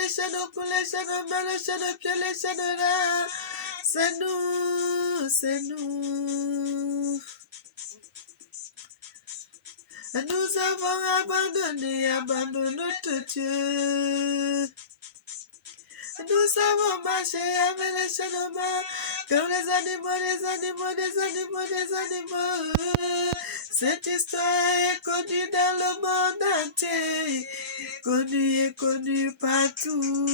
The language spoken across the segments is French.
les shadows, pour les shadows, les shadows, puis les shadows là. C'est nous, c'est nous. Nous avons abandonné notre Dieu. Nous avons marché avec les shadows, comme les animaux, des animaux, des animaux, des animaux. Cette histoire est connue dans le monde entier, connue et connue partout.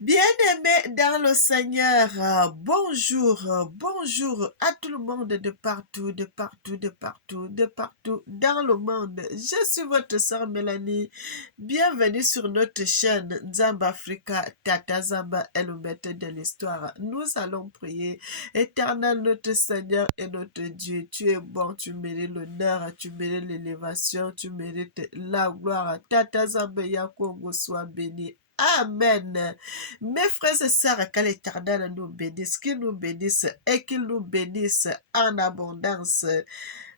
Bien-aimés dans le Seigneur, bonjour, bonjour à tout le monde de partout, de partout, de partout, de partout dans le monde. Je suis votre sœur Mélanie. Bienvenue sur notre chaîne Nzamba Africa, Tata Zamba est le maître de l'histoire. Nous allons prier. Éternel notre Seigneur et notre Dieu, tu es bon, tu mérites l'honneur, tu mérites l'élévation, tu mérites la gloire. Tata Zamba Yakongo soit béni. Amen. Mes frères et sœurs, que l'Éternel nous bénisse, qu'il nous bénisse et qu'il nous bénisse en abondance.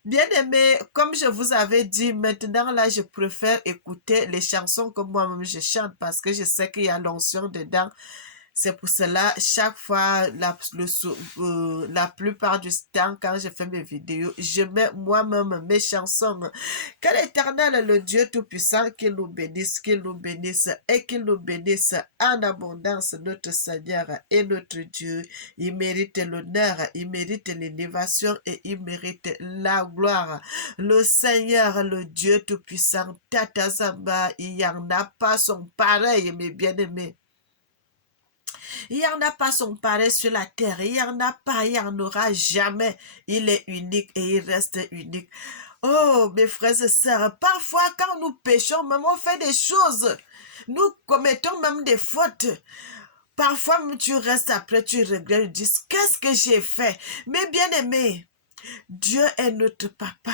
Bien-aimés, comme je vous avais dit, maintenant là, je préfère écouter les chansons que moi-même je chante parce que je sais qu'il y a l'onction dedans. C'est pour cela, chaque fois, la plupart du temps, quand je fais mes vidéos, je mets moi-même mes chansons. Que l'Éternel, le Dieu Tout-Puissant, qu'il nous bénisse et qu'il nous bénisse en abondance, notre Seigneur et notre Dieu. Il mérite l'honneur, il mérite l'élévation et il mérite la gloire. Le Seigneur, le Dieu Tout-Puissant, Tata Zamba, il n'y en a pas son pareil, mes bien-aimés. Il n'y en a pas son pareil sur la terre. Il n'y en a pas, il n'y en aura jamais. Il est unique et il reste unique. Oh, mes frères et sœurs, parfois quand nous péchons, même on fait des choses. Nous commettons même des fautes. Parfois, tu restes après, tu regrettes, tu dis, qu'est-ce que j'ai fait? Mais bien aimé, Dieu est notre papa.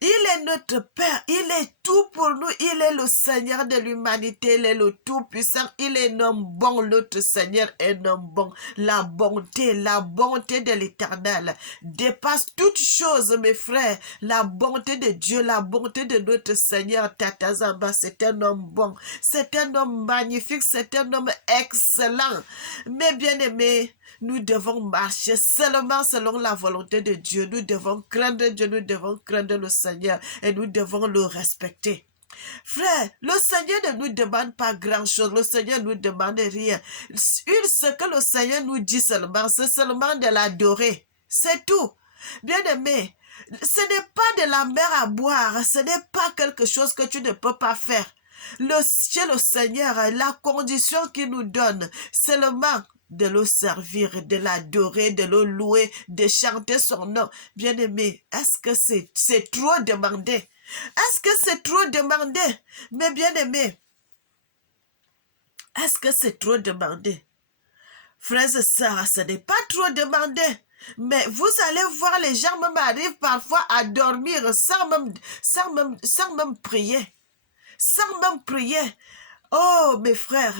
Il est notre Père, il est tout pour nous, il est le Seigneur de l'humanité, il est le Tout-Puissant, il est un homme bon, notre Seigneur est un homme bon. La bonté de l'Éternel dépasse toute chose, mes frères. La bonté de Dieu, la bonté de notre Seigneur, Tata Zamba, c'est un homme bon, c'est un homme magnifique, c'est un homme excellent. Mais bien aimé, nous devons marcher seulement selon la volonté de Dieu. Nous devons craindre Dieu, nous devons craindre le Seigneur et nous devons le respecter. Frère, le Seigneur ne nous demande pas grand-chose, le Seigneur ne nous demande rien. Ce que le Seigneur nous dit seulement, c'est seulement de l'adorer. C'est tout. Bien-aimé, ce n'est pas de la mer à boire, ce n'est pas quelque chose que tu ne peux pas faire. Chez le Seigneur, la condition qu'il nous donne, seulement de le servir, de l'adorer, de le louer, de chanter son nom. Bien-aimé, est-ce que c'est trop demandé? Est-ce que c'est trop demandé? Mais bien-aimé, est-ce que c'est trop demandé? Frères et sœurs, ce n'est pas trop demandé. Mais vous allez voir, les gens même arrivent parfois à dormir sans même prier. Sans même prier. Oh, mes frères,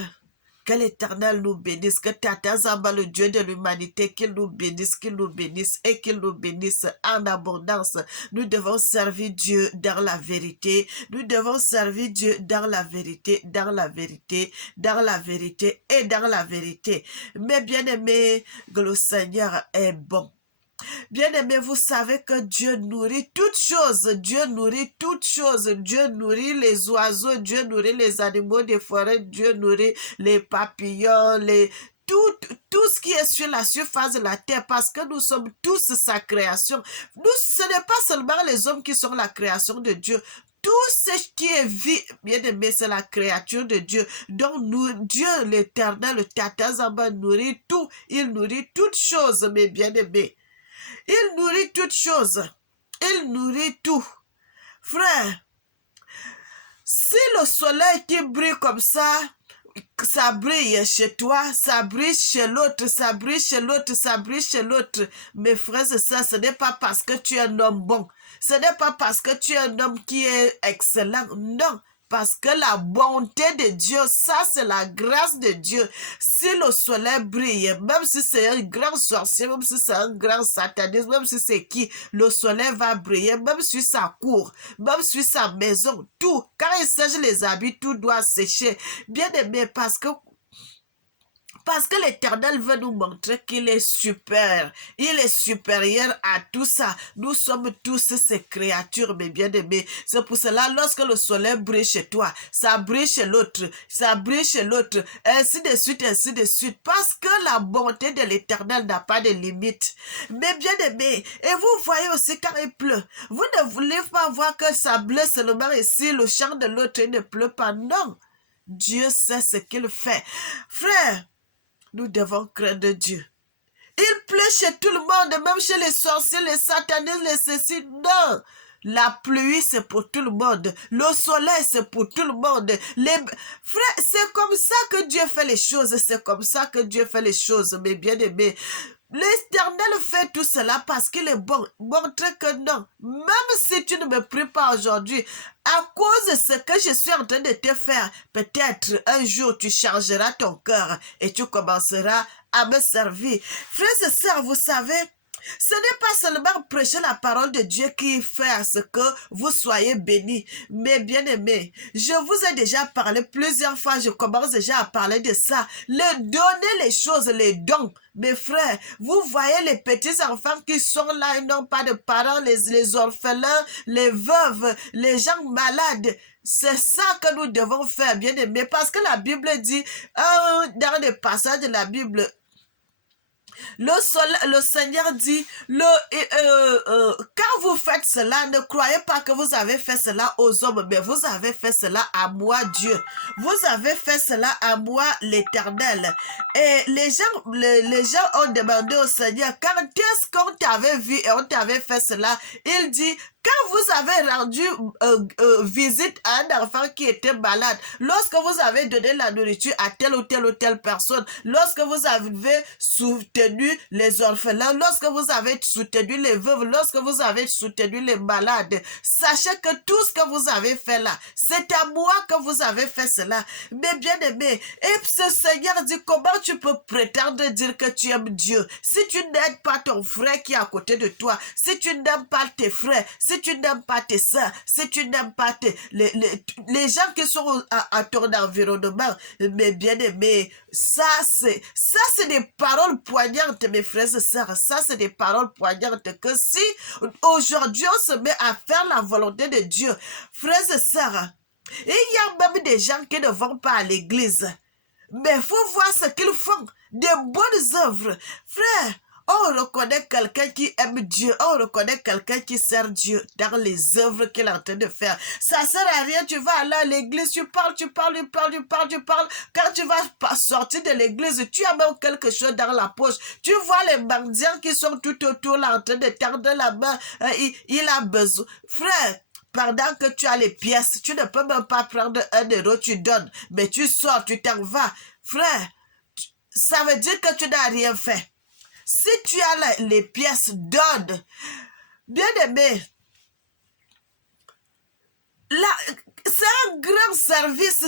que l'Éternel nous bénisse, que Tata Zamba, le Dieu de l'humanité, qu'il nous bénisse et qu'il nous bénisse en abondance. Nous devons servir Dieu dans la vérité. Nous devons servir Dieu dans la vérité, dans la vérité, dans la vérité et dans la vérité. Mais bien aimé, que le Seigneur est bon. Bien-aimés, vous savez que Dieu nourrit toutes choses. Dieu nourrit toutes choses. Dieu nourrit les oiseaux. Dieu nourrit les animaux des forêts. Dieu nourrit les papillons, tout ce qui est sur la surface de la terre, parce que nous sommes tous sa création. Ce n'est pas seulement les hommes qui sont la création de Dieu. Tout ce qui est vie, bien-aimé, c'est la créature de Dieu. Donc, Dieu, l'Éternel, le Tata Zamba, nourrit tout. Il nourrit toutes choses, mes bien-aimés. Il nourrit toutes choses. Il nourrit tout. Frère, si le soleil qui brille comme ça brille chez toi, ça brille chez l'autre, ça brille chez l'autre, ça brille chez l'autre. Mes frères et sœurs, ce n'est pas parce que tu es un homme bon. Ce n'est pas parce que tu es un homme qui est excellent. Non. parce que la bonté de Dieu, ça c'est la grâce de Dieu. Si le soleil brille, même si c'est un grand sorcier, même si c'est un grand sataniste, même si c'est qui, le soleil va briller, même sur sa cour, même sur sa maison, tout. Quand il sèche les habits, tout doit sécher. Bien aimé, parce que l'Éternel veut nous montrer qu'il est super. Il est supérieur à tout ça. Nous sommes tous ces créatures, mes bien-aimés. C'est pour cela, lorsque le soleil brille chez toi, ça brille chez l'autre, ça brille chez l'autre, ainsi de suite, ainsi de suite. Parce que la bonté de l'Éternel n'a pas de limite. Mais bien-aimés, et vous voyez aussi quand il pleut, vous ne voulez pas voir que ça bleu seulement ici, le champ de l'autre, il ne pleut pas. Non. Dieu sait ce qu'il fait. Frère, nous devons craindre Dieu. Il pleut chez tout le monde, même chez les sorciers, les satanistes, les ceci. Non. La pluie, c'est pour tout le monde. Le soleil, c'est pour tout le monde. Frère, c'est comme ça que Dieu fait les choses. C'est comme ça que Dieu fait les choses, mes bien-aimés. L'Éternel fait tout cela parce qu'il est bon. Montre que non. Même si tu ne me pries pas aujourd'hui, à cause de ce que je suis en train de te faire, peut-être un jour tu changeras ton cœur et tu commenceras à me servir. Frères et sœurs, vous savez, ce n'est pas seulement prêcher la parole de Dieu qui fait à ce que vous soyez bénis. Mais bien aimés, je vous ai déjà parlé plusieurs fois, je commence déjà à parler de ça. Donner les choses, les dons. Mes frères, vous voyez les petits enfants qui sont là, ils n'ont pas de parents, les orphelins, les veuves, les gens malades. C'est ça que nous devons faire, bien aimés, parce que la Bible dit, dans les passages de la Bible, le Seigneur dit, quand vous faites cela, ne croyez pas que vous avez fait cela aux hommes, mais vous avez fait cela à moi, Dieu. Vous avez fait cela à moi, l'Éternel. Et les gens ont demandé au Seigneur, quand est-ce qu'on t'avait vu et on t'avait fait cela? Il dit, quand vous avez rendu visite à un enfant qui était malade, lorsque vous avez donné la nourriture à telle ou telle personne, lorsque vous avez soutenu les orphelins, lorsque vous avez soutenu les veuves, lorsque vous avez soutenu les malades, sachez que tout ce que vous avez fait là, c'est à moi que vous avez fait cela. Mais bien aimé, et ce Seigneur dit, comment tu peux prétendre dire que tu aimes Dieu si tu n'aides pas ton frère qui est à côté de toi, si tu n'aimes pas tes frères, si tu n'aimes pas tes soeurs, si tu n'aimes pas les gens qui sont à ton environnement, mes bien-aimés, ça c'est des paroles poignantes, mes frères et sœurs, ça c'est des paroles poignantes que si aujourd'hui on se met à faire la volonté de Dieu, frères et sœurs, il y a même des gens qui ne vont pas à l'église, mais il faut voir ce qu'ils font, des bonnes œuvres, frère. On reconnaît quelqu'un qui aime Dieu. On reconnaît quelqu'un qui sert Dieu dans les œuvres qu'il est en train de faire. Ça sert à rien. Tu vas aller à l'église, tu parles. Quand tu vas sortir de l'église, tu as même quelque chose dans la poche. Tu vois les mendiants qui sont tout autour là en train de tendre la main. Il a besoin. Frère, pendant que tu as les pièces, tu ne peux même pas prendre 1 euro, tu donnes. Mais tu sors, tu t'en vas. Frère, ça veut dire que tu n'as rien fait. Si tu as les pièces, donne. Bien aimé, c'est un grand service,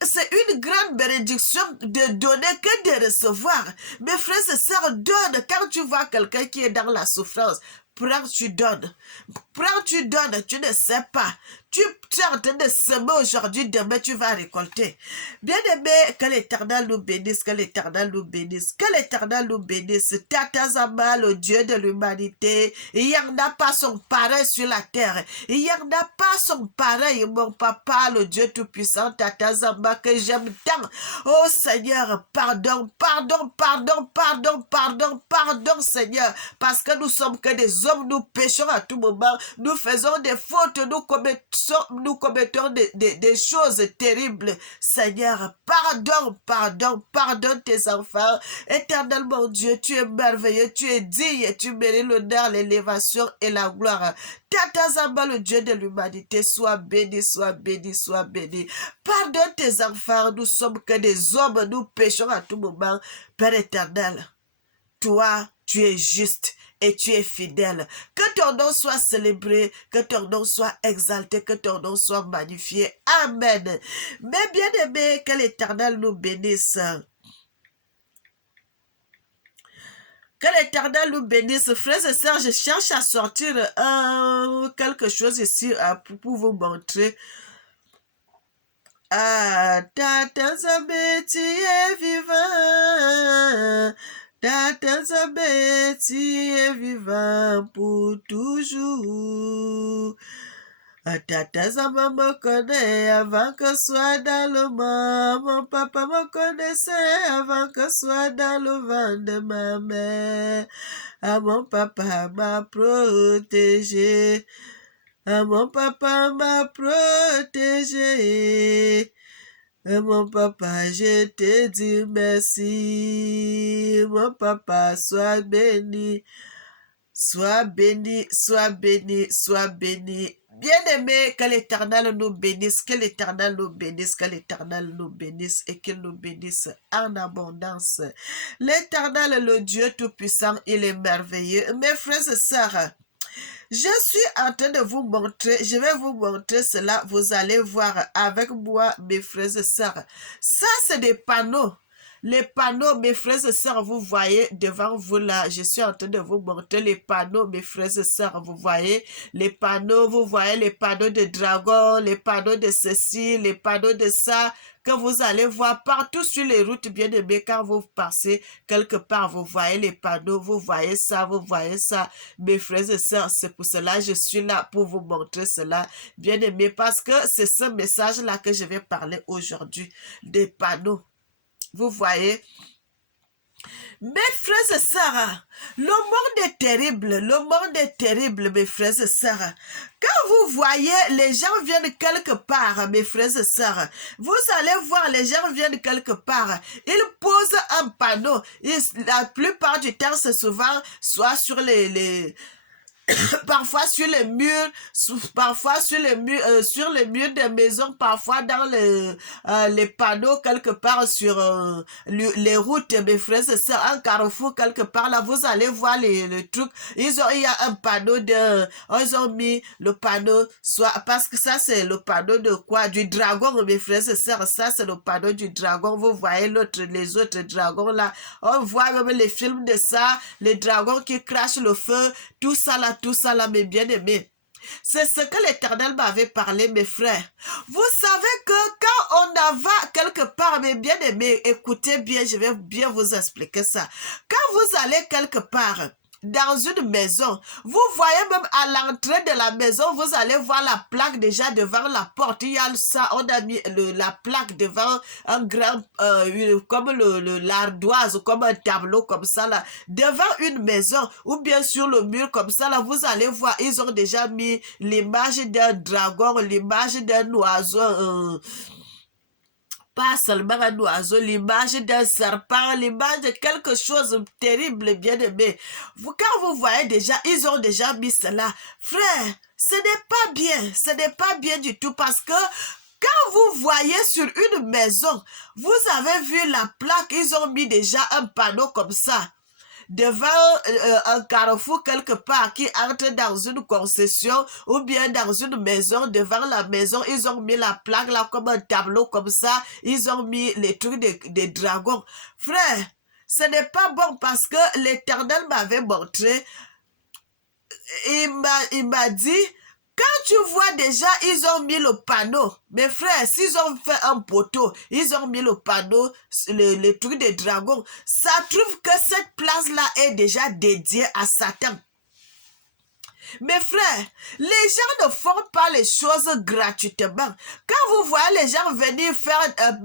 c'est une grande bénédiction de donner que de recevoir. Mes frères et sœurs, donne. Quand tu vois quelqu'un qui est dans la souffrance, prends, tu donnes. Prends, tu donnes, tu ne sais pas. Tu es en train de semer aujourd'hui, demain tu vas récolter. Bien aimé, que l'Éternel nous bénisse, que l'Éternel nous bénisse, que l'Éternel nous bénisse. Tata Zamba, le Dieu de l'humanité, il n'y en a pas son pareil sur la terre. Il n'y en a pas son pareil, mon papa, le Dieu tout-puissant, Tata Zamba, que j'aime tant. Oh Seigneur, pardon, Seigneur, parce que nous sommes que des hommes, nous péchons à tout moment, nous faisons des fautes, nous commettons des choses terribles. Seigneur, pardonne tes enfants. Éternel mon Dieu, tu es merveilleux, tu es digne, tu mérites l'honneur, l'élévation et la gloire. Tata Zamba, le Dieu de l'humanité, sois béni. Pardonne tes enfants, nous sommes que des hommes, nous péchons à tout moment. Père éternel, toi, tu es juste et tu es fidèle. Que ton nom soit célébré, que ton nom soit exalté, que ton nom soit magnifié. Amen. Mes bien-aimés, que l'Éternel nous bénisse. Que l'Éternel nous bénisse. Frères et sœurs, je cherche à sortir quelque chose ici pour vous montrer. Tata Nzambe, tu es vivant. Tata Nzambe, tu es vivant pour toujours. Tata Nzambe me connaît avant que soit dans le monde. Mon papa me connaissait avant que soit dans le ventre de ma mère. Mon papa m'a protégé. Mon papa m'a protégé. Mon papa, je te dis merci. Mon papa, sois béni. Sois béni, sois béni, sois béni. Bien-aimé, que l'Éternel nous bénisse, que l'Éternel nous bénisse, que l'Éternel nous bénisse et qu'il nous bénisse en abondance. L'Éternel, le Dieu Tout-Puissant, il est merveilleux. Mes frères et sœurs, je suis en train de vous montrer, je vais vous montrer cela, vous allez voir avec moi, mes frères et sœurs. Ça, c'est des panneaux. Les panneaux, mes frères et sœurs, vous voyez devant vous là, je suis en train de vous montrer les panneaux, mes frères et sœurs, vous voyez les panneaux, vous voyez les panneaux de dragon, les panneaux de ceci, les panneaux de ça, que vous allez voir partout sur les routes, bien aimés, quand vous passez quelque part, vous voyez les panneaux, vous voyez ça, mes frères et sœurs, c'est pour cela que je suis là pour vous montrer cela, bien aimé, parce que c'est ce message-là que je vais parler aujourd'hui, des panneaux. Vous voyez, mes frères et sœurs, le monde est terrible, mes frères et sœurs. Quand vous voyez les gens viennent quelque part, mes frères et sœurs, vous allez voir les gens viennent quelque part, ils posent un panneau. La plupart du temps, c'est souvent soit sur parfois sur les murs, parfois sur les murs des maisons, parfois dans les panneaux quelque part sur les routes, mes frères et sœurs, un carrefour quelque part là, vous allez voir les trucs. Il y a un panneau ils ont mis le panneau, soit parce que ça c'est le panneau de quoi? Du dragon, mes frères et sœurs, ça c'est le panneau du dragon. Vous voyez les autres dragons là, on voit même les films de ça, les dragons qui crachent le feu, tout ça là, mes bien-aimés. C'est ce que l'Éternel m'avait parlé, mes frères. Vous savez que quand on va quelque part, mes bien-aimés, écoutez bien, je vais bien vous expliquer ça. Quand vous allez quelque part, dans une maison, vous voyez même à l'entrée de la maison, vous allez voir la plaque déjà devant la porte. Il y a ça, on a mis la plaque devant un grand, comme l'ardoise, comme un tableau comme ça là, devant une maison ou bien sur le mur comme ça là, vous allez voir, ils ont déjà mis l'image d'un dragon, l'image d'un oiseau, pas seulement un oiseau, l'image d'un serpent, l'image de quelque chose de terrible, bien aimé. Quand vous voyez déjà, ils ont déjà mis cela. Frère, ce n'est pas bien du tout parce que quand vous voyez sur une maison, vous avez vu la plaque, ils ont mis déjà un panneau comme ça. Devant un carrefour quelque part qui entre dans une concession ou bien dans une maison, devant la maison, ils ont mis la plaque là comme un tableau comme ça, ils ont mis les trucs des dragons. Frère, ce n'est pas bon parce que l'Éternel m'avait montré, il m'a dit, quand tu vois déjà, ils ont mis le panneau. Mes frères, s'ils ont fait un poteau, ils ont mis le panneau, le truc des dragons. Ça trouve que cette place-là est déjà dédiée à Satan. Mes frères, les gens ne font pas les choses gratuitement. Quand vous voyez les gens venir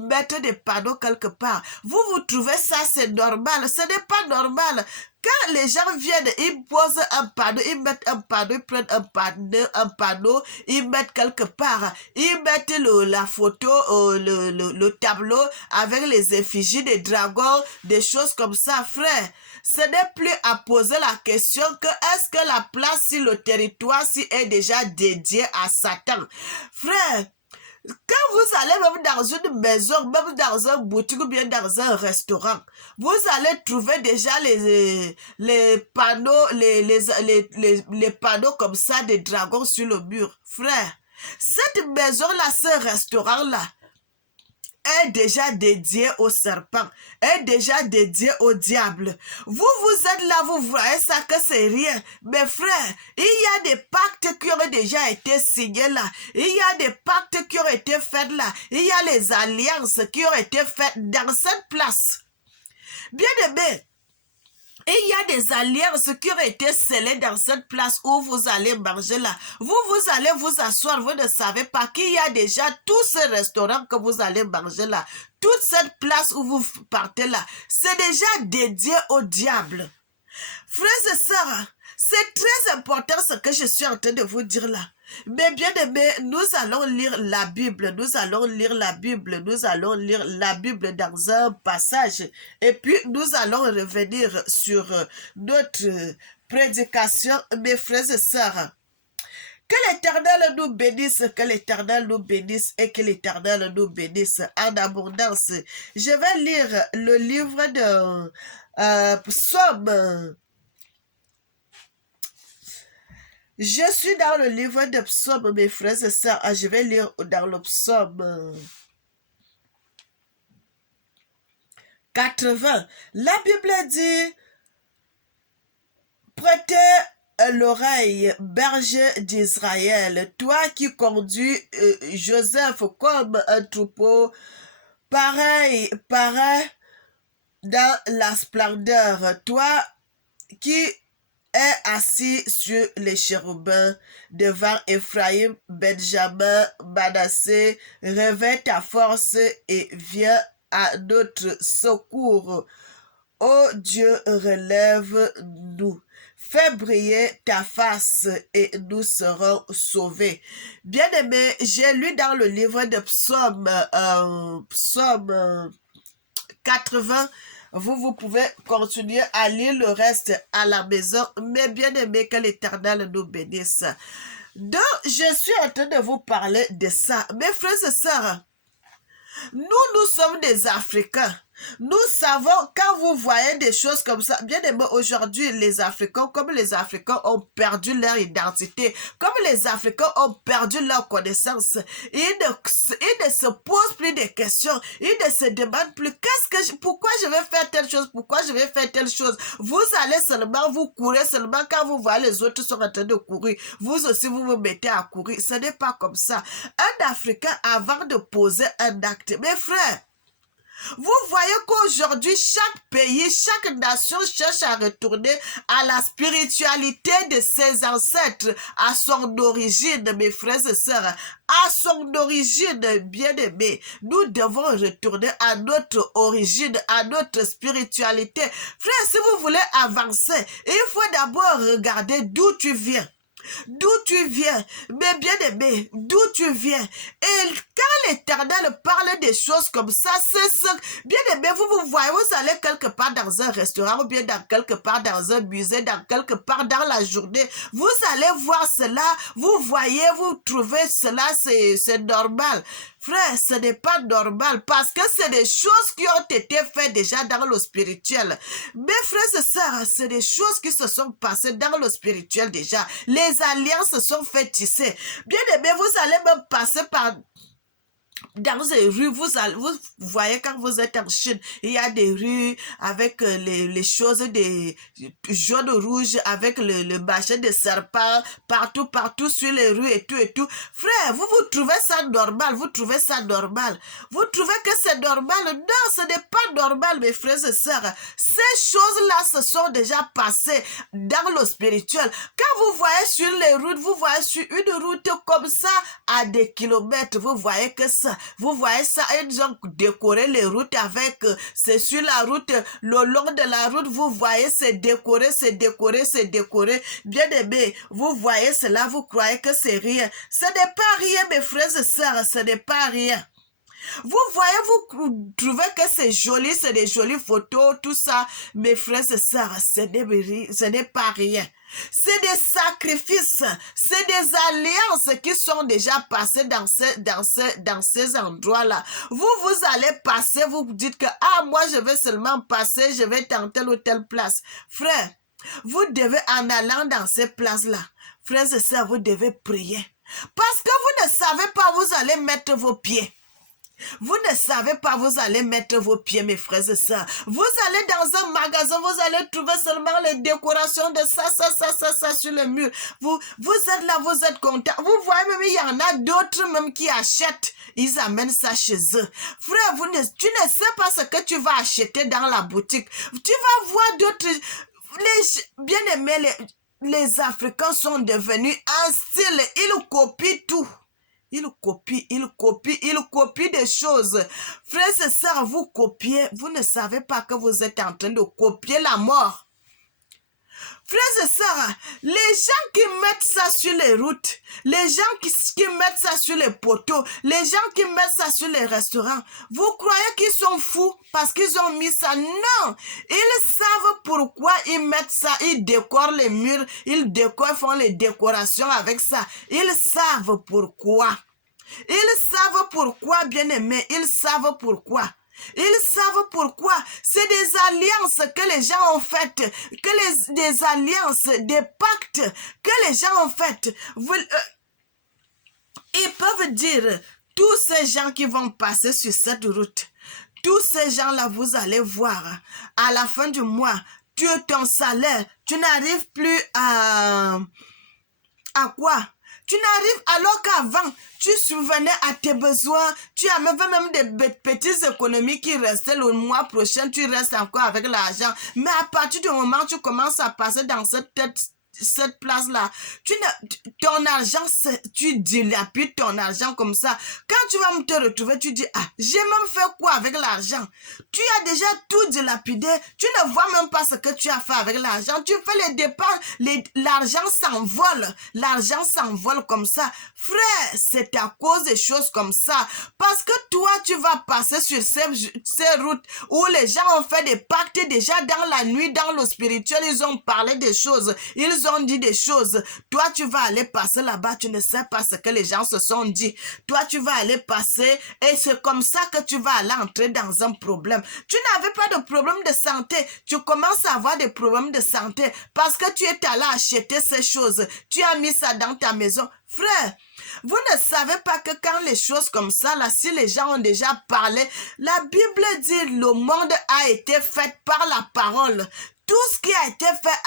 mettre des panneaux quelque part, vous trouvez ça c'est normal. Ce n'est pas normal. Quand les gens viennent, ils posent un panneau, ils mettent un panneau, ils prennent un panneau, ils mettent quelque part, ils mettent la photo, le tableau avec les effigies des dragons, des choses comme ça, frère. Ce n'est plus à poser la question que est-ce que la place sur le territoire est déjà dédiée à Satan. Frère, Quand vous allez même dans une maison, même dans un boutique ou bien dans un restaurant, vous allez trouver déjà les panneaux, les panneaux comme ça des dragons sur le mur. Frère, cette maison-là, ce restaurant-là, est déjà dédié au serpent, est déjà dédié au diable. Vous êtes là, vous voyez ça que c'est rien. Mais frère, il y a des pactes qui ont déjà été signés là. Il y a des pactes qui ont été faits là. Il y a les alliances qui ont été faites dans cette place. Bien aimé, il y a des alliances qui ont été scellées dans cette place où vous allez manger là. Vous allez vous asseoir, vous ne savez pas qu'il y a déjà tous ces restaurants que vous allez manger là. Toute cette place où vous partez là, c'est déjà dédié au diable. Frères et sœurs, c'est très important ce que je suis en train de vous dire là. Mais bien aimé, nous allons lire la Bible, nous allons lire la Bible, nous allons lire la Bible dans un passage et puis nous allons revenir sur notre prédication, mes frères et sœurs. Que l'Éternel nous bénisse, que l'Éternel nous bénisse et que l'Éternel nous bénisse en abondance. Je vais lire le livre de Psaume. Je suis dans le livre de Psaume, mes frères et sœurs. Je vais lire dans le Psaume 80. La Bible dit, prêtez l'oreille, berger d'Israël, toi qui conduis Joseph comme un troupeau, pareil dans la splendeur, toi qui est assis sur les chérubins devant Ephraïm, Benjamin, Manassé, réveille ta force et viens à notre secours. Ô Dieu, relève-nous. Fais briller ta face et nous serons sauvés. Bien-aimé, j'ai lu dans le livre de Psaume 80. Vous pouvez continuer à lire le reste à la maison, mais bien aimé, que l'Éternel nous bénisse. Donc, je suis en train de vous parler de ça. Mes frères et sœurs, nous sommes des Africains. Nous savons, quand vous voyez des choses comme ça, bien aimé, aujourd'hui, les Africains, comme les Africains ont perdu leur identité, comme les Africains ont perdu leur connaissance, ils ne se posent plus de questions, ils ne se demandent plus pourquoi je vais faire telle chose, pourquoi je vais faire telle chose. Vous allez seulement, vous courez seulement quand vous voyez les autres sont en train de courir. Vous aussi, vous vous mettez à courir. Ce n'est pas comme ça. Un Africain, avant de poser un acte, mes frères, vous voyez qu'aujourd'hui, chaque pays, chaque nation cherche à retourner à la spiritualité de ses ancêtres, à son origine, mes frères et sœurs, à son origine, bien-aimés. Nous devons retourner à notre origine, à notre spiritualité. Frère, si vous voulez avancer, il faut d'abord regarder d'où tu viens. D'où tu viens, mais bien-aimé, d'où tu viens. Et quand l'Éternel parle des choses comme ça, c'est ce... Bien-aimé, vous voyez, vous allez quelque part dans un restaurant ou bien dans quelque part dans un musée, dans quelque part dans la journée, vous allez voir cela, vous voyez, vous trouvez cela, c'est normal. Frère, ce n'est pas normal parce que c'est des choses qui ont été faites déjà dans le spirituel. Mes frères et sœurs, c'est des choses qui se sont passées dans le spirituel déjà. Les alliances se sont faites tisser. Bien aimé, vous allez même passer par... Dans les rues, vous voyez quand vous êtes en Chine, il y a des rues avec les choses des jaunes rouges, avec le machin des serpents, partout sur les rues et tout. Frère, vous trouvez ça normal, vous trouvez ça normal. Vous trouvez que c'est normal? Non, ce n'est pas normal, mes frères et sœurs. Ces choses-là se sont déjà passées dans le spirituel. Quand vous voyez sur les routes, vous voyez sur une route comme ça, à des kilomètres, vous voyez que ça, vous voyez ça, ils ont décoré les routes avec, c'est sur la route, le long de la route, vous voyez, c'est décoré. Bien aimé, vous voyez cela, vous croyez que c'est rien. Ce n'est pas rien, mes frères et sœurs, ce n'est pas rien. Vous voyez, vous trouvez que c'est joli, c'est des jolies photos, tout ça. Mes frères et sœurs, ce n'est pas rien. C'est des sacrifices, c'est des alliances qui sont déjà passées dans ces endroits-là. Vous allez passer, vous dites que, ah, moi, je vais seulement passer, je vais être dans telle ou telle place. Frère, vous devez, en allant dans ces places-là, frères et sœurs, vous devez prier. Parce que vous ne savez pas, vous allez mettre vos pieds. Vous ne savez pas, vous allez mettre vos pieds, mes frères et sœurs. Vous allez dans un magasin, vous allez trouver seulement les décorations de ça sur le mur. Vous êtes là, vous êtes content. Vous voyez même, il y en a d'autres même qui achètent. Ils amènent ça chez eux. Frère, tu ne sais pas ce que tu vas acheter dans la boutique. Tu vas voir d'autres... Bien aimés, les Africains sont devenus un style. Ils copient tout. Il copie des choses. Frères et sœurs, vous copiez, vous ne savez pas que vous êtes en train de copier la mort. Frères et sœurs, les gens qui mettent ça sur les routes, les gens qui mettent ça sur les poteaux, les gens qui mettent ça sur les restaurants, vous croyez qu'ils sont fous parce qu'ils ont mis ça? Non! Ils savent pourquoi ils mettent ça, ils décorent les murs, ils font les décorations avec ça. Ils savent pourquoi. Ils savent pourquoi, bien-aimés, ils savent pourquoi. Ils savent pourquoi. C'est des alliances que les gens ont faites, des alliances, des pactes que les gens ont faites. Ils peuvent dire, tous ces gens qui vont passer sur cette route, tous ces gens-là, vous allez voir, à la fin du mois, ton salaire, tu n'arrives plus à quoi? Tu n'arrives alors qu'avant, tu subvenais à tes besoins, tu avais même des petites économies qui restaient le mois prochain, tu restes encore avec l'argent. Mais à partir du moment où tu commences à passer dans cette place-là, ton argent, tu dilapides ton argent comme ça. Quand tu vas te retrouver, tu dis, ah, j'ai même fait quoi avec l'argent? Tu as déjà tout dilapidé, tu ne vois même pas ce que tu as fait avec l'argent. Tu fais les dépenses, l'argent s'envole comme ça. Frère, c'est à cause des choses comme ça. Parce que toi, tu vas passer sur ces routes où les gens ont fait des pactes déjà dans la nuit, dans le spirituel, ils ont parlé des choses, ils ont dit des choses. Toi, tu vas aller passer là-bas, tu ne sais pas ce que les gens se sont dit. Toi, tu vas aller passer et c'est comme ça que tu vas aller entrer dans un problème. Tu n'avais pas de problème de santé. Tu commences à avoir des problèmes de santé parce que tu es allé acheter ces choses. Tu as mis ça dans ta maison. Frère, vous ne savez pas que quand les choses comme ça, là, si les gens ont déjà parlé, la Bible dit le monde a été fait par la parole. Tout ce qui a été fait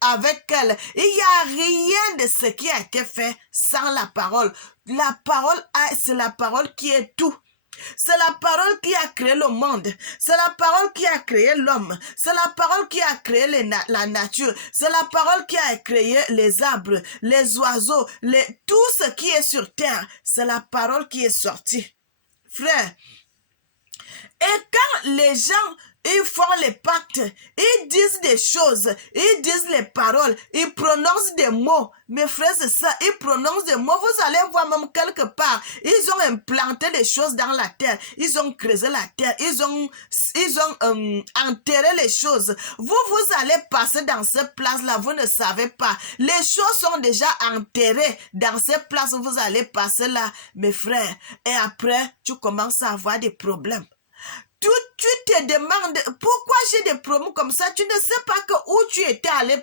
avec elle. Il n'y a rien de ce qui a été fait sans la parole. La parole, c'est la parole qui est tout. C'est la parole qui a créé le monde. C'est la parole qui a créé l'homme. C'est la parole qui a créé la nature. C'est la parole qui a créé les arbres, les oiseaux, tout ce qui est sur terre. C'est la parole qui est sortie. Frère, et quand les gens ils font les pactes, ils disent des choses, ils disent les paroles, ils prononcent des mots. Mes frères, c'est ça, ils prononcent des mots. Vous allez voir même quelque part, ils ont implanté des choses dans la terre, ils ont creusé la terre, ils ont enterré les choses. Vous allez passer dans cette place-là, vous ne savez pas. Les choses sont déjà enterrées dans cette place où vous allez passer là, mes frères. Et après, tu commences à avoir des problèmes. Tu te demandes pourquoi j'ai des problèmes comme ça. Tu ne sais pas que où tu étais allé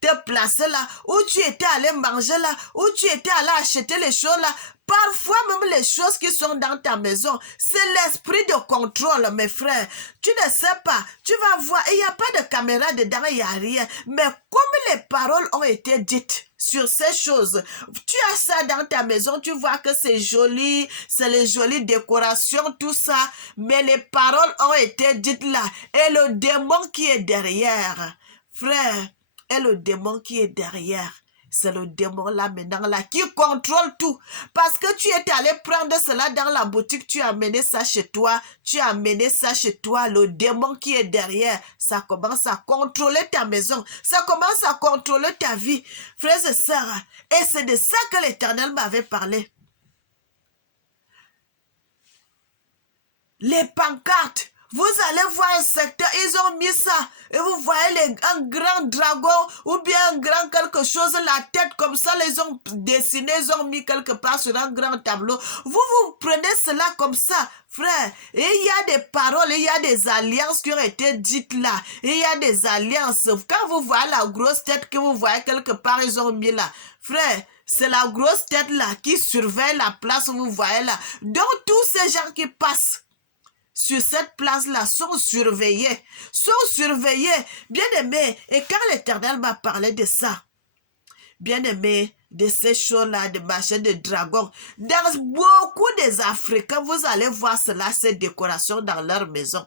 te placer là, où tu étais allé manger là, où tu étais allé acheter les choses là. Parfois même les choses qui sont dans ta maison, c'est l'esprit de contrôle, mes frères. Tu ne sais pas, tu vas voir, il n'y a pas de caméra dedans, il n'y a rien. Mais comme les paroles ont été dites sur ces choses, tu as ça dans ta maison, tu vois que c'est joli, c'est les jolies décorations, tout ça. Mais les paroles ont été dites là. Et le démon qui est derrière, frère, et le démon qui est derrière, c'est le démon là maintenant là qui contrôle tout. Parce que tu es allé prendre cela dans la boutique, tu as amené ça chez toi, le démon qui est derrière, ça commence à contrôler ta maison, ça commence à contrôler ta vie. Frères et sœurs, et c'est de ça que l'Éternel m'avait parlé. les pancartes. Vous allez voir un secteur, ils ont mis ça. Et vous voyez un grand dragon ou bien un grand quelque chose, la tête comme ça, les ont dessiné, ils ont mis quelque part sur un grand tableau. Vous prenez cela comme ça, frère. Et il y a des paroles, il y a des alliances qui ont été dites là. Et il y a des alliances. Quand vous voyez la grosse tête que vous voyez quelque part, ils ont mis là. Frère, c'est la grosse tête là qui surveille la place où vous voyez là. Donc tous ces gens qui passent sur cette place-là sont surveillés, bien aimés. Et quand l'Éternel m'a parlé de ça, bien aimé, de ces choses-là, de machin de dragon, dans beaucoup des Africains, vous allez voir cela, ces décorations dans leur maison.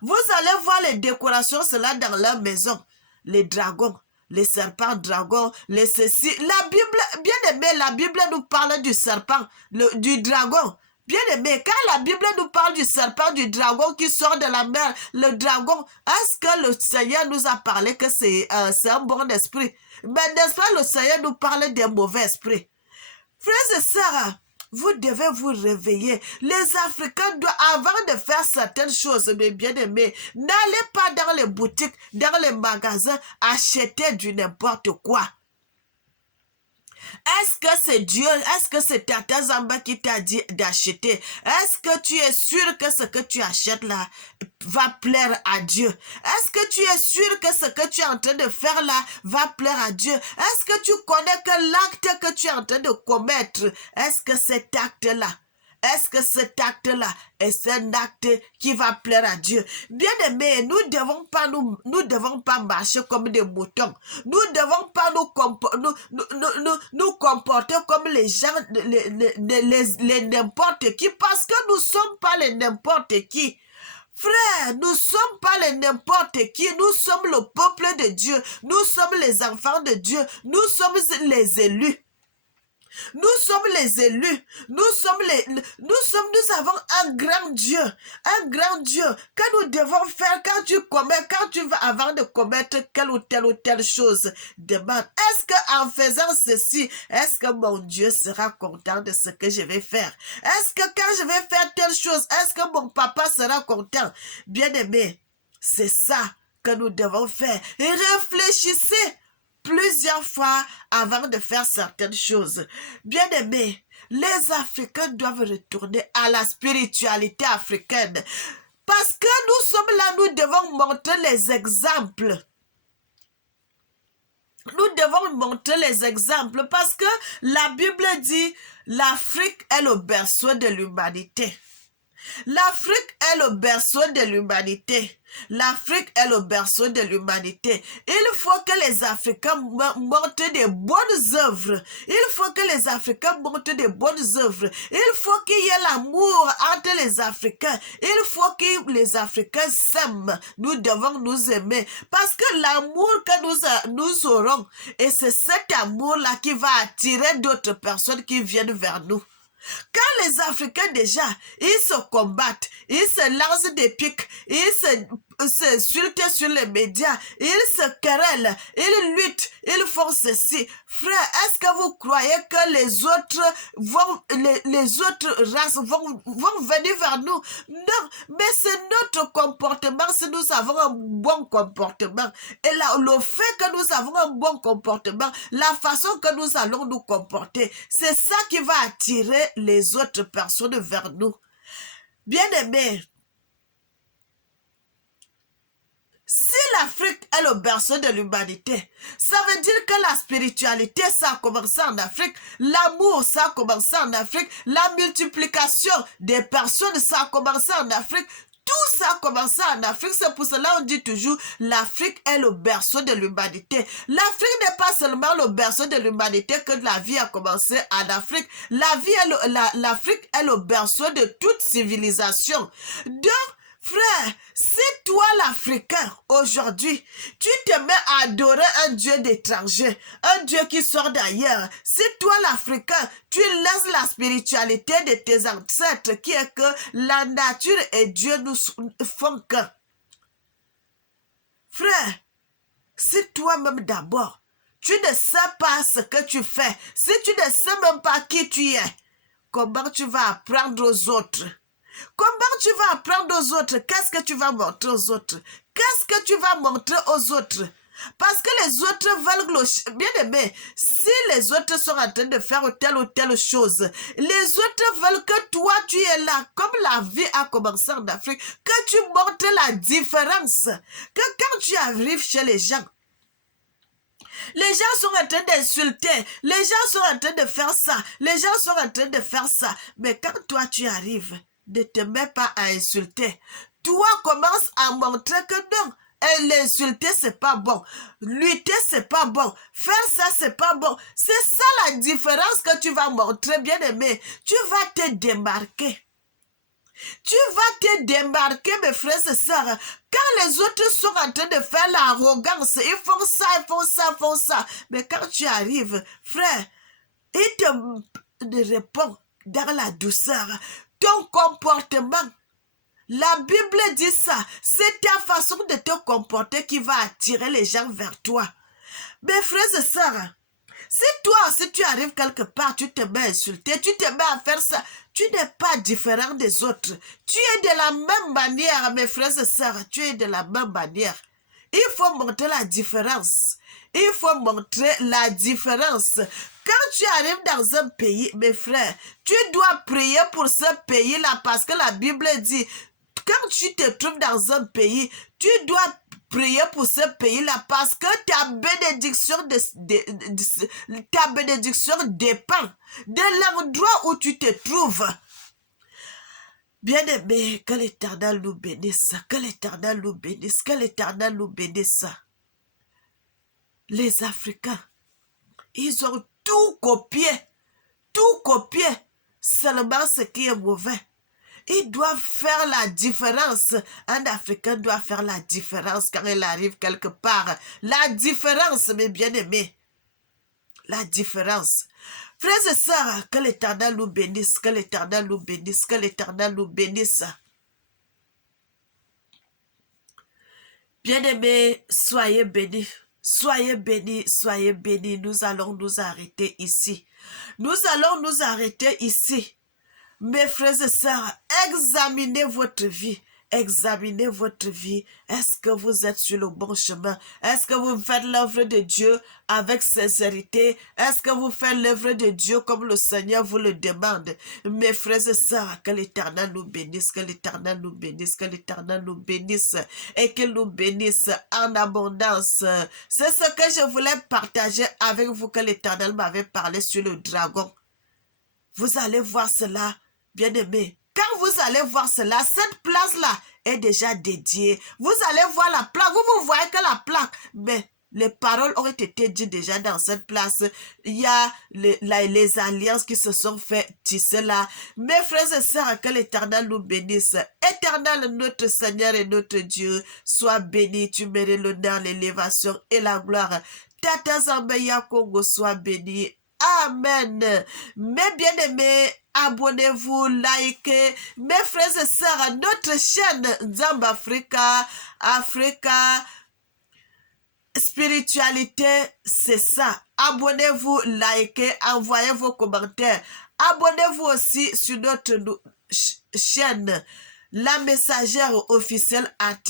Vous allez voir les décorations, cela dans leur maison. Les dragons, les serpents dragons, les ceci. La Bible, bien aimé, la Bible nous parle du serpent, du dragon. Bien aimé, quand la Bible nous parle du serpent, du dragon qui sort de la mer, le dragon, est-ce que le Seigneur nous a parlé que c'est un bon esprit? Mais n'est-ce pas, le Seigneur nous parle des mauvais esprits? Frères et sœurs, vous devez vous réveiller. Les Africains doivent, avant de faire certaines choses, mes bien-aimés, n'allez pas dans les boutiques, dans les magasins, acheter du n'importe quoi. Est-ce que c'est Dieu, est-ce que c'est Tata Zamba qui t'a dit d'acheter? Est-ce que tu es sûr que ce que tu achètes là va plaire à Dieu? Est-ce que tu es sûr que ce que tu es en train de faire là va plaire à Dieu? Est-ce que tu connais que l'acte que tu es en train de commettre, est-ce que cet acte-là, est-ce que cet acte-là est un acte qui va plaire à Dieu? Bien aimé, nous devons pas marcher comme des moutons. Nous devons pas nous comporter comme les gens, les n'importe qui, parce que nous sommes pas les n'importe qui. Frère, nous sommes pas les n'importe qui, nous sommes le peuple de Dieu, nous sommes les enfants de Dieu, nous sommes les élus. Nous sommes les élus. Nous avons un grand Dieu que nous devons faire quand tu vas avant de commettre telle ou telle chose. Demande, est-ce qu'en faisant ceci, est-ce que mon Dieu sera content de ce que je vais faire? Est-ce que quand je vais faire telle chose, est-ce que mon papa sera content? Bien-aimé, c'est ça que nous devons faire. Et réfléchissez plusieurs fois avant de faire certaines choses. Bien aimé, les Africains doivent retourner à la spiritualité africaine. Parce que nous sommes là, nous devons montrer les exemples. Nous devons montrer les exemples parce que la Bible dit l'Afrique est le berceau de l'humanité. L'Afrique est le berceau de l'humanité. L'Afrique est le berceau de l'humanité. Il faut que les Africains montrent des bonnes œuvres. Il faut que les Africains montrent des bonnes œuvres. Il faut qu'il y ait l'amour entre les Africains. Il faut que les Africains s'aiment. Nous devons nous aimer. Parce que l'amour que nous aurons, et c'est cet amour-là qui va attirer d'autres personnes qui viennent vers nous. Quand les Africains déjà, ils se combattent, ils se lancent des pics, ils s'insultent sur les médias, ils se querellent, ils luttent, ils font ceci. Frère, est-ce que vous croyez que les autres races vont venir vers nous? Non, mais c'est notre comportement si nous avons un bon comportement. Et là, le fait que nous avons un bon comportement, la façon que nous allons nous comporter, c'est ça qui va attirer les autres personnes vers nous. Bien-aimés, si l'Afrique est le berceau de l'humanité, ça veut dire que la spiritualité, ça a commencé en Afrique, l'amour, ça a commencé en Afrique, la multiplication des personnes, ça a commencé en Afrique, tout ça a commencé en Afrique. C'est pour cela qu'on dit toujours l'Afrique est le berceau de l'humanité. L'Afrique n'est pas seulement le berceau de l'humanité que la vie a commencé en Afrique. L'Afrique est le berceau de toute civilisation. Donc, frère, si toi l'Africain, aujourd'hui, tu te mets à adorer un Dieu d'étranger, un Dieu qui sort d'ailleurs, si toi l'Africain, tu laisses la spiritualité de tes ancêtres, qui est que la nature et Dieu nous font qu'un. Frère, si toi-même d'abord, tu ne sais pas ce que tu fais, si tu ne sais même pas qui tu es, comment tu vas apprendre aux autres? Comment tu vas apprendre aux autres? Qu'est-ce que tu vas montrer aux autres? Qu'est-ce que tu vas montrer aux autres? Parce que les autres veulent, bien aimé, si les autres sont en train de faire telle ou telle chose, les autres veulent que toi, tu es là, comme la vie a commencé en Afrique, que tu montres la différence. Que quand tu arrives chez les gens sont en train d'insulter, les gens sont en train de faire ça, les gens sont en train de faire ça. Mais quand toi, tu arrives, ne te mets pas à insulter. Toi, commence à montrer que non. Et l'insulter, c'est pas bon. Lutter, c'est pas bon. Faire ça, c'est pas bon. C'est ça la différence que tu vas montrer, bien aimé. Tu vas te démarquer. Tu vas te démarquer, mes frères et sœurs. Quand les autres sont en train de faire l'arrogance, ils font ça, ils font ça, ils font ça. Mais quand tu arrives, frère, ils te répondent dans la douceur. Ton comportement, la Bible dit ça. C'est ta façon de te comporter qui va attirer les gens vers toi. Mes frères et sœurs, si tu arrives quelque part, tu te mets à insulter, tu te mets à faire ça, tu n'es pas différent des autres. Tu es de la même manière, mes frères et sœurs, tu es de la même manière. Il faut montrer la différence. Il faut montrer la différence. Quand tu arrives dans un pays, mes frères, tu dois prier pour ce pays-là parce que la Bible dit, quand tu te trouves dans un pays, tu dois prier pour ce pays-là parce que ta bénédiction dépend de l'endroit où tu te trouves. Bien-aimé, que l'Éternel nous bénisse, que l'Éternel nous bénisse, que l'Éternel nous bénisse. Les Africains, ils ont tout copié, seulement ce qui est mauvais. Ils doivent faire la différence. Un Africain doit faire la différence quand il arrive quelque part. La différence, mes bien-aimés. La différence. Frères et sœurs, que l'Éternel nous bénisse, que l'Éternel nous bénisse, que l'Éternel nous bénisse. Bien-aimés, soyez bénis. Soyez bénis, soyez bénis. Nous allons nous arrêter ici. Nous allons nous arrêter ici. Mes frères et sœurs, examinez votre vie. Examinez votre vie. Est-ce que vous êtes sur le bon chemin? Est-ce que vous faites l'œuvre de Dieu avec sincérité? Est-ce que vous faites l'œuvre de Dieu comme le Seigneur vous le demande? Mes frères et sœurs, que l'Éternel nous bénisse, que l'Éternel nous bénisse, que l'Éternel nous bénisse et qu'il nous bénisse en abondance. C'est ce que je voulais partager avec vous, que l'Éternel m'avait parlé sur le dragon. Vous allez voir cela. Bien-aimé, quand vous allez voir cela, cette place-là est déjà dédiée. Vous allez voir la plaque, vous voyez que la plaque, mais les paroles ont été dites déjà dans cette place. Il y a les alliances qui se sont fait tisser là. Mes frères et sœurs, que l'Éternel nous bénisse. Éternel, notre Seigneur et notre Dieu, sois béni. Tu mérites l'honneur, l'élévation et la gloire. Tata Zambeya Congo, sois béni. Amen. Mes bien-aimés, abonnez-vous, likez. Mes frères et sœurs, notre chaîne Nzambe Africa, spiritualité, c'est ça. Abonnez-vous, likez, envoyez vos commentaires. Abonnez-vous aussi sur notre chaîne La Messagère officielle artiste.